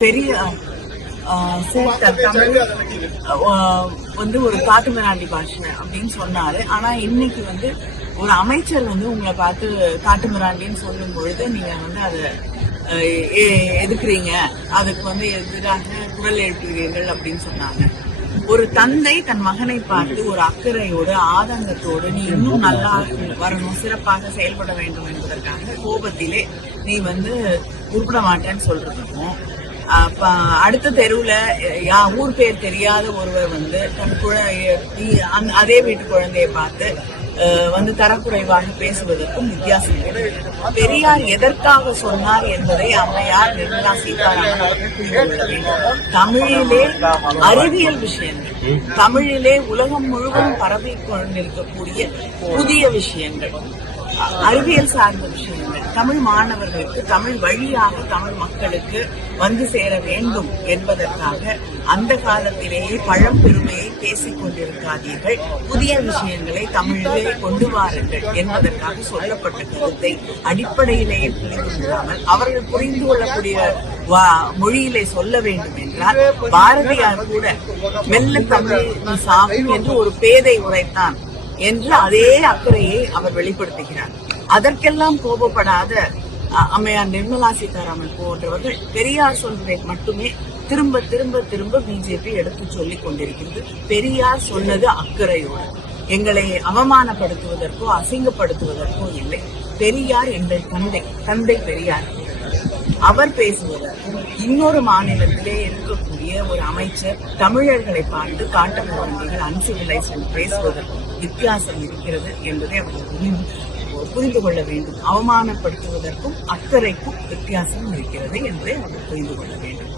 பெரிய தமிழ் ஒரு காட்டு மிராண்டி பாஷை அப்படின்னு சொன்னாரு. ஆனா இன்னைக்கு ஒரு அமைச்சர் உங்களை பார்த்து காட்டு மிராண்டின்னு சொல்லும் பொழுது நீங்க அதை எதுக்குறீங்க, அதுக்கு எதிராக குரல் எழுப்புகிறீர்கள் அப்படின்னு சொன்னாங்க. ஒரு தந்தை தன் மகனை பார்த்து ஒரு அக்கறையோடு ஆதங்கத்தோடு நீ இன்னும் நல்லா வரணும், சிறப்பாக செயல்பட வேண்டும் என்பதற்காக கோபத்திலே நீ உருப்பிட மாட்டேன்னு சொல்றதுக்கும், அடுத்த தெருவுல ஊர் பேர் தெரியாத ஒருவர் தன் அதே வீட்டு குழந்தையை பார்த்து தரக்குறைவாக பேசுவதற்கும் வித்தியாசம். பெரியார் எதற்காக சொன்னார் என்பதை அம்மையார் நிர்மலா சீதாராமன் அவர்கள் புரிந்து கொள்ள வேண்டும். தமிழிலே அறிவியல் விஷயங்கள், தமிழிலே உலகம் முழுவதும் பரவி கொண்டிருக்கக்கூடிய புதிய விஷயங்கள், அறிவியல் சார்ந்த விஷயங்கள் தமிழ் மாணவர்களுக்கு தமிழ் வழியாக தமிழ் மக்களுக்கு சேர வேண்டும் என்பதற்காக அந்த காலத்திலேயே பழம்பெருமையை பேசிக் கொண்டிருக்காதீர்கள், புதிய விஷயங்களை தமிழிலே கொண்டு வாருங்கள் என்பதற்காக சொல்லப்பட்ட கருத்தை அடிப்படையிலேயே புரிந்து கொள்ளாமல் அவர்கள் புரிந்து கொள்ளக்கூடிய மொழியிலே சொல்ல வேண்டும் என்றால், பாரதியார் கூட மெல்ல தமிழ் சாகும் என்று ஒரு பேதை உரைத்தான் என்று அதே அக்கறையை அவர் வெளிப்படுத்துகிறார். அதற்கெல்லாம் கோபப்படாத அம்மையார் நிர்மலா சீதாராமன் போன்றவர்கள் பெரியார் சொல்வதை மட்டுமே திரும்ப திரும்ப திரும்ப பிஜேபி எடுத்து சொல்லிக் கொண்டிருக்கிறது. பெரியார் சொன்னது அக்கறையோடு, எங்களை அவமானப்படுத்துவதற்கோ அசிங்கப்படுத்துவதற்கோ இல்லை. பெரியார் எங்கள் தந்தை பெரியார். அவர் பேசுவதற்கும் இன்னொரு மாநிலத்திலே இருக்கக்கூடிய ஒரு அமைச்சர் தமிழர்களை பார்த்து காட்டு மிராண்டிகள் அன்சிவிலைசேஷன் பேசுவதற்கும் வித்தியாசம் இருக்கிறது என்பதை அவர்கள் புரிந்து கொள்ள வேண்டும். அவமானப்படுத்துவதற்கும் அக்கறைக்கும் வித்தியாசம் இருக்கிறது என்பதை அவர்கள் புரிந்து கொள்ள வேண்டும்.